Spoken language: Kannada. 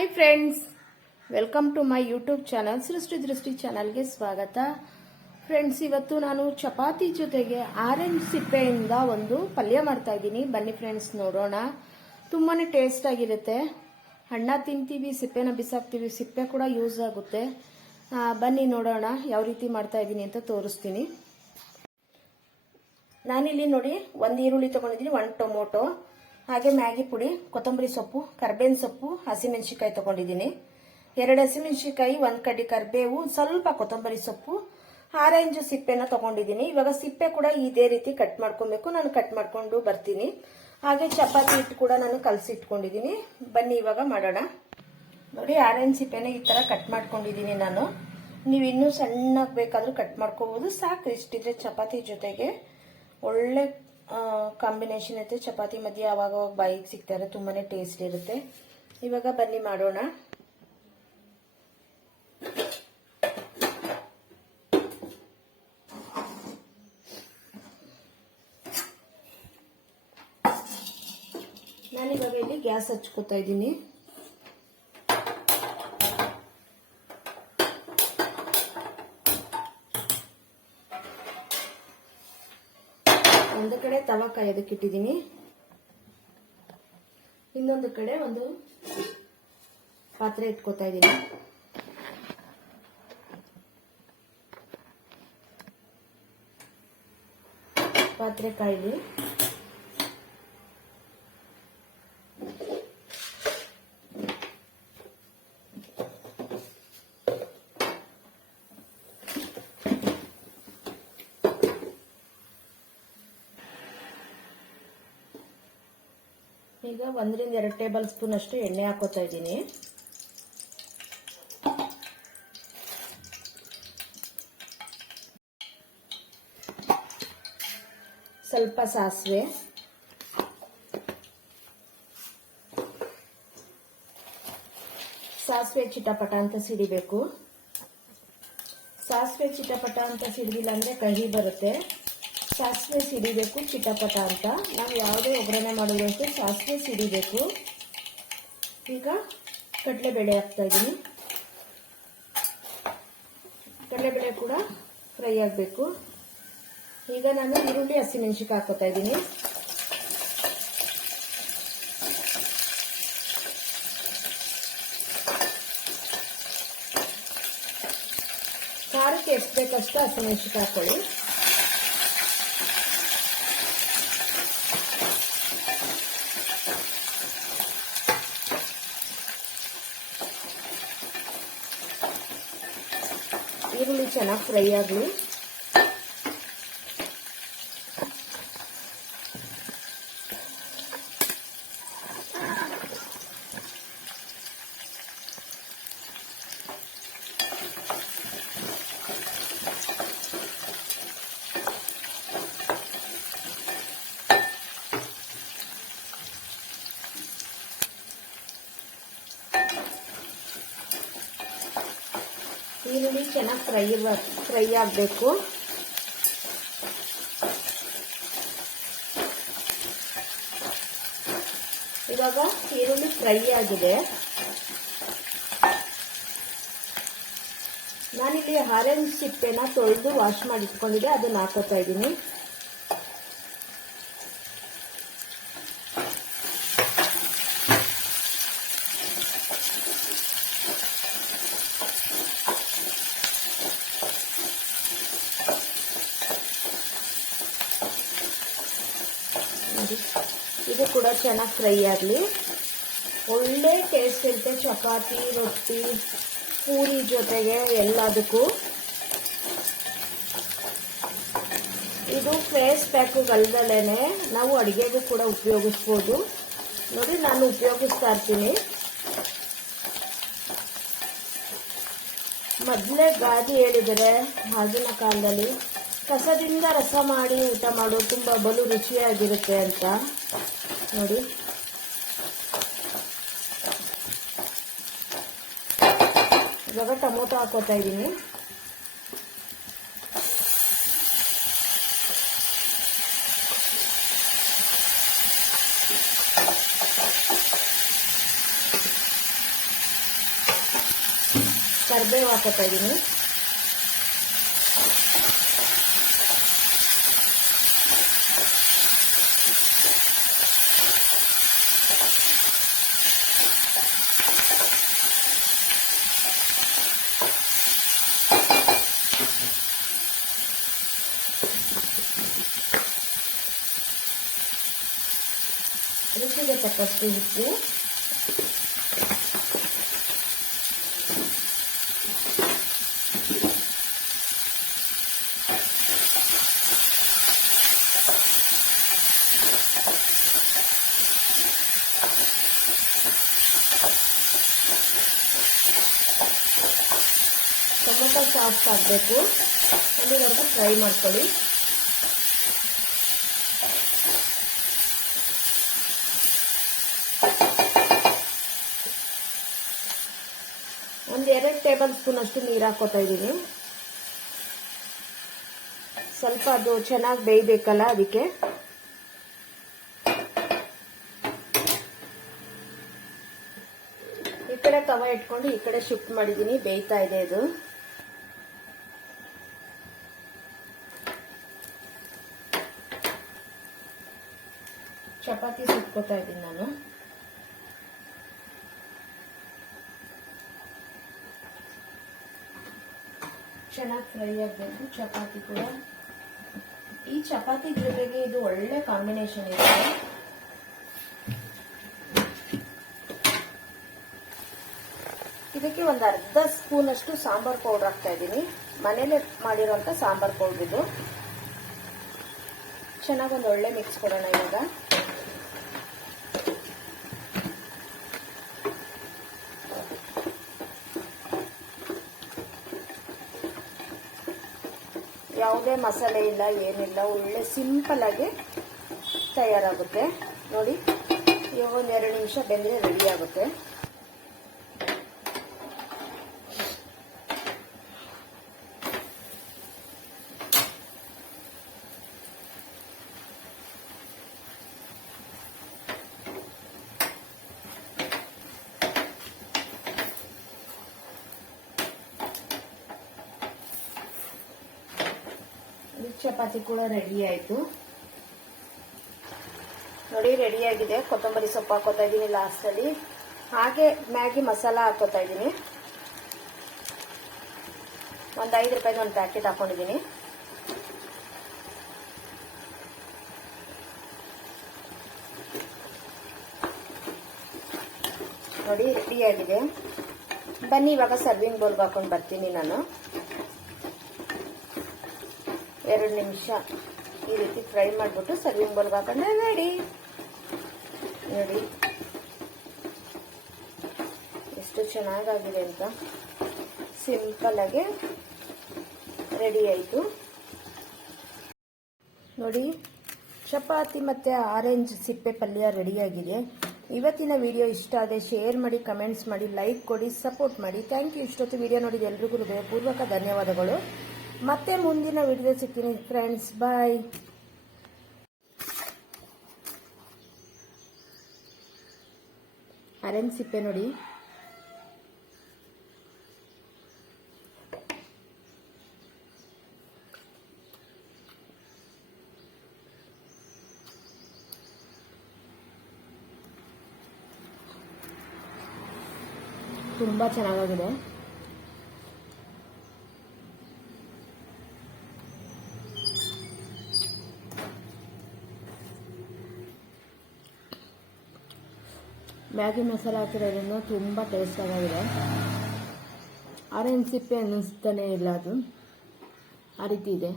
Hi friends welcome to my YouTube channel Srishti Drishti ಚಾನಲ್ಗೆ ಸ್ವಾಗತ. ಫ್ರೆಂಡ್ಸ್ ಇವತ್ತು ನಾನು ಚಪಾತಿ ಜೊತೆಗೆ ಆರೆಂಜ್ ಸಿಪ್ಪೆಯಿಂದ ಒಂದು ಪಲ್ಯ ಮಾಡ್ತಾ ಇದ್ದೀನಿ. ಬನ್ನಿ ಫ್ರೆಂಡ್ಸ್ ನೋಡೋಣ. ತುಂಬಾ ಟೇಸ್ಟ್ ಆಗಿರುತ್ತೆ. ಹಣ್ಣ ತಿಂತೀವಿ, ಸಿಪ್ಪೆನ ಬಿಸಾಕ್ತೀವಿ, ಸಿಪ್ಪೆ ಕೂಡ ಯೂಸ್ ಆಗುತ್ತೆ. ಬನ್ನಿ ನೋಡೋಣ ಯಾವ ರೀತಿ ಮಾಡ್ತಾ ಇದ್ದೀನಿ ಅಂತ ತೋರಿಸ್ತೀನಿ. ನಾನಿಲ್ಲಿ ನೋಡಿ ಒಂದು ಈರುಳ್ಳಿ ತಗೊಂಡಿದ್ದೀನಿ ಒಂದು ಟೊಮೊಟೊ ಹಾಗೆ ಮ್ಯಾಗಿ ಪುಡಿ, ಕೊತ್ತಂಬರಿ ಸೊಪ್ಪು, ಕರ್ಬೇವಿನ ಸೊಪ್ಪು ಹಸಿಮೆಣಸಿಕಾಯಿ ತಗೊಂಡಿದ್ದೀನಿ. ಎರಡು ಹಸಿಮೆಣಸಿಕಾಯಿ ಒಂದು ಕಡ್ಡಿ ಕರಿಬೇವು, ಸ್ವಲ್ಪ ಕೊತ್ತಂಬರಿ ಸೊಪ್ಪು, ಆರೆಂಜ್ ಸಿಪ್ಪೆನ ತಗೊಂಡಿದ್ದೀನಿ. ಇವಾಗ ಸಿಪ್ಪೆ ಕೂಡ ಇದೇ ರೀತಿ ಕಟ್ ಮಾಡ್ಕೊಬೇಕು. ನಾನು ಕಟ್ ಮಾಡ್ಕೊಂಡು ಬರ್ತೀನಿ. ಹಾಗೆ ಚಪಾತಿ ಹಿಟ್ಟು ಕೂಡ ನಾನು ಕಲಸಿ ಇಟ್ಕೊಂಡಿದ್ದೀನಿ. ಬನ್ನಿ ಇವಾಗ ಮಾಡೋಣ. ನೋಡಿ, ಆರೆಂಜ್ ಸಿಪ್ಪೆನ ಈ ತರ ಕಟ್ ಮಾಡ್ಕೊಂಡಿದ್ದೀನಿ ನಾನು. ನೀವು ಇನ್ನೂ ಸಣ್ಣಗೆ ಬೇಕಾದ್ರೂ ಕಟ್ ಮಾಡ್ಕೋಬಹುದು ಸಾಕು, ಇಷ್ಟಿದ್ರೆ ಚಪಾತಿ ಜೊತೆಗೆ ಒಳ್ಳೆ ಕಾಂಬಿನೇಷನ್ ಇರುತ್ತೆ. ಚಪಾತಿ ಮಧ್ಯೆ ಅವಾಗ ಬಾಯಿಗೆ ಸಿಗ್ತಾರೆ ತುಂಬಾನೇ ಟೇಸ್ಟ್ ಇರುತ್ತೆ. ಇವಾಗ ಬನ್ನಿ ಮಾಡೋಣ. ನಾನಿವಾಗ ಇಲ್ಲಿ ಗ್ಯಾಸ್ ಹಚ್ಕೋತಾ ಇದ್ದೀನಿ ಒಂದು ಕಡೆ ತವ ಕಾಯೋದಕ್ಕೆ ಇಟ್ಟಿದ್ದೀನಿ. ಇನ್ನೊಂದು ಕಡೆ ಒಂದು ಪಾತ್ರೆ ಇಟ್ಕೋತಾ ಇದ್ದೀನಿ. ಪಾತ್ರೆ ಕಾಯಿಲಿ. ಈಗ ಒಂದರಿಂದ ಎರಡು ಟೇಬಲ್ ಸ್ಪೂನ್ ಅಷ್ಟು ಎಣ್ಣೆ ಹಾಕೋತಾ ಇದ್ದೀನಿ. ಸ್ವಲ್ಪ ಸಾಸಿವೆ. ಸಾಸಿವೆ ಚಿಟಪಟ ಅಂತ ಸಿಡಿಬೇಕು. ಸಾಸಿವೆ ಚಿಟಪಟ ಅಂತ ಸಿಡಿದಿಲ್ಲ ಅಂದರೆ ಕಹಿ ಬರುತ್ತೆ. ಸಾಸಿವೆ ಸಿಡಿಬೇಕು, ಚಿಟಪಟ ಅಂತ. ನಾವು ಯಾವುದೇ ಒಗ್ಗರಣೆ ಅಷ್ಟೇ ಸಾಸಿವೆ ಸಿಡಿಬೇಕು. ಈಗ ಕಡಲೆಬೇಳೆ ಹಾಕ್ತಾ ಇದ್ದೀನಿ ಕಡಲೆಬೇಳೆ ಕೂಡ ಫ್ರೈ ಆಗಬೇಕು. ಈಗ ನಾನು ಈರುಳ್ಳಿ ಹಸಿಮೆಣಸಿಗೆ ಹಾಕೋತಾ ಇದ್ದೀನಿ ಖಾರಕ್ಕೆ ಎಷ್ಟು ಬೇಕಷ್ಟು ಹಸಿಮೆಣಸಿಗೆ ಹಾಕೊಳ್ಳಿ. ಈರುಳ್ಳಿ ಚೆನ್ನಾಗಿ ಫ್ರೈ ಆಗಲಿ ಈರುಳ್ಳಿ ಚೆನ್ನಾಗಿ ಫ್ರೈ ಫ್ರೈ ಆಗಬೇಕು. ಇವಾಗ ಈರುಳ್ಳಿ ಫ್ರೈ ಆಗಿದೆ. ನಾನಿಲ್ಲಿ ಆರೆಂಜ್ ಸಿಪ್ಪೆನ ತೊಳೆದು ವಾಶ್ ಮಾಡಿ ಇಟ್ಕೊಂಡಿದ್ದೆ ಅದನ್ನ ಹಾಕೋತಾ ಇದ್ದೀನಿ. ನೋಡಿ ಇದು. ಕೂಡ ಚೆನ್ನಾಗಿ ಫ್ರೈ ಆಗಲಿ. ಒಳ್ಳೆ ಟೇಸ್ಟ್ ಇರುತ್ತೆ ಚಪಾತಿ, ರೊಟ್ಟಿ, ಪೂರಿ ಜೊತೆಗೆ ಎಲ್ಲದಕ್ಕೂ. ಇದು ಫೇಸ್ ಪ್ಯಾಕುಗಲ್ದಲೇನೆ ನಾವು ಅಡುಗೆಗೂ ಕೂಡ ಉಪಯೋಗಿಸ್ಬೋದು. ನೋಡಿ, ನಾನು ಉಪಯೋಗಿಸ್ತಾ ಇರ್ತೀನಿ. ಮೊದಲೇ ಗಾದಿ ಹೇಳಿದರೆ ಆಗಿನ ಕಾಲದಲ್ಲಿ. ಕಸದಿಂದ ರಸ ಮಾಡಿ ಊಟ ಮಾಡೋದು ತುಂಬ ಬಲು ರುಚಿಯಾಗಿರುತ್ತೆ ಅಂತ. ನೋಡಿ. ಇವಾಗ ಟೊಮೊಟೊ ಹಾಕೋತಾ ಇದ್ದೀನಿ. ಕರಿಬೇವು ಹಾಕೋತಾ ಇದ್ದೀನಿ. ರುಚಿಗೆ ತಕ್ಕಷ್ಟು ಉಪ್ಪು ಟೊಮೊಟೊ ಸಾಫ್ಟ್ ಆಗಬೇಕು ಅಲ್ಲಿವರೆಗೂ ಫ್ರೈ ಮಾಡ್ಕೊಳ್ಳಿ ಒಂದು ಎರಡು ಟೇಬಲ್ ಸ್ಪೂನ್ ಅಷ್ಟು ನೀರು ಹಾಕೋತಾ ಇದ್ದೀನಿ. ಸ್ವಲ್ಪ ಅದು ಚೆನ್ನಾಗಿ ಬೇಯಬೇಕಲ್ಲ ಅದಕ್ಕೆ. ಈ ಕಡೆ ತವ ಇಟ್ಕೊಂಡು ಈ ಕಡೆ ಶಿಫ್ಟ್ ಮಾಡಿದ್ದೀನಿ, ಬೇಯ್ತಾ ಇದೆ ಇದು. ಚಪಾತಿ ಸುಟ್ಕೋತಾ ಇದ್ದೀನಿ ನಾನು. ಚೆನ್ನಾಗಿ ಫ್ರೈ ಆಗಬೇಕು ಚಪಾತಿ ಕೂಡ. ಈ ಚಪಾತಿ ಜೊತೆಗೆ ಇದು ಒಳ್ಳೆ ಕಾಂಬಿನೇಷನ್ ಇದೆ. ಇದಕ್ಕೆ ಒಂದು ಅರ್ಧ ಸ್ಪೂನ್ ಅಷ್ಟು ಸಾಂಬಾರ್ ಪೌಡರ್ ಹಾಕ್ತಾ ಇದ್ದೀನಿ. ಮನೇಲೆ ಮಾಡಿರೋಂಥ ಸಾಂಬಾರ್ ಪೌಡರ್ ಇದು. ಚೆನ್ನಾಗಿ ಒಂದು ಒಳ್ಳೆ ಮಿಕ್ಸ್ ಕೊಡೋಣ ಇವಾಗ. ಯಾವುದೇ ಮಸಾಲೆ ಇಲ್ಲ, ಏನಿಲ್ಲ, ಒಳ್ಳೆ ಸಿಂಪಲ್ ಆಗಿ ತಯಾರಾಗುತ್ತೆ. ನೋಡಿ ಇವಾಗ ಒಂದು ಎರಡು ನಿಮಿಷ ಬೆಂದರೆ ರೆಡಿ ಆಗುತ್ತೆ. ಚಪಾತಿ ಕೂಡ ರೆಡಿ ಆಯ್ತು. ನೋಡಿ ರೆಡಿ ಆಗಿದೆ. ಕೊತ್ತಂಬರಿ ಸೊಪ್ಪು ಹಾಕೋತಾ ಇದ್ದೀನಿ ಲಾಸ್ಟ್ ಅಲ್ಲಿ. ಹಾಗೆ ಮ್ಯಾಗಿ ಮಸಾಲ ಹಾಕೋತಾ ಇದ್ದೀನಿ. ಒಂದು ಐದು ರೂಪಾಯಿದು ಒಂದು ಪ್ಯಾಕೆಟ್ ಹಾಕೊಂಡಿದ್ದೀನಿ. ನೋಡಿ ರೆಡಿ ಆಗಿದೆ. ಬನ್ನಿ, ಇವಾಗ ಸರ್ವಿಂಗ್ ಬೌಲ್ಗೆ ಹಾಕೊಂಡು ಬರ್ತೀನಿ ನಾನು. ಎರಡು ನಿಮಿಷ ಈ ರೀತಿ ಫ್ರೈ ಮಾಡಿಬಿಟ್ಟು ಸರ್ವಿಂಗ್ ಬೌಲ್ಗೆ ಹಾಕೊಂಡ್ರೆ ರೆಡಿ. ನೋಡಿ ಎಷ್ಟು ಚೆನ್ನಾಗಾಗಿದೆ ಅಂತ ಸಿಂಪಲ್ ಆಗಿ ರೆಡಿ ಆಯಿತು. ನೋಡಿ, ಚಪಾತಿ ಮತ್ತು ಆರೆಂಜ್ ಸಿಪ್ಪೆ ಪಲ್ಯ ರೆಡಿಯಾಗಿದೆ ಇವತ್ತಿನ ವಿಡಿಯೋ ಇಷ್ಟ ಆದರೆ ಶೇರ್ ಮಾಡಿ, ಕಮೆಂಟ್ಸ್ ಮಾಡಿ, ಲೈಕ್ ಕೊಡಿ, ಸಪೋರ್ಟ್ ಮಾಡಿ. Thank you. ಇಷ್ಟೊತ್ತು ವಿಡಿಯೋ ನೋಡಿದ ಎಲ್ರಿಗೂ ಹೃದಯಪೂರ್ವಕ ಧನ್ಯವಾದಗಳು. ಮತ್ತೆ ಮುಂದಿನ ವಿಡಿಯೋ ಸಿಗ್ತೀನಿ ಫ್ರೆಂಡ್ಸ್ ಬಾಯ್ ಆರೆಂಜ್ ಸಿಪ್ಪೆ ನೋಡಿ. ತುಂಬ ಚೆನ್ನಾಗಾಗಿದೆ. ಮ್ಯಾಗಿ ಮಸಾಲ ಹಾಕಿರೋದ್ರಿಂದ ತುಂಬ ಟೇಸ್ಟ್ ಆಗಿದೆ ಆರೆಂಜ್ ಸಿಪ್ಪೆ ಅನ್ನಿಸ್ತಾನೆ ಇಲ್ಲ ಅದು. ಆ ರೀತಿ ಇದೆ.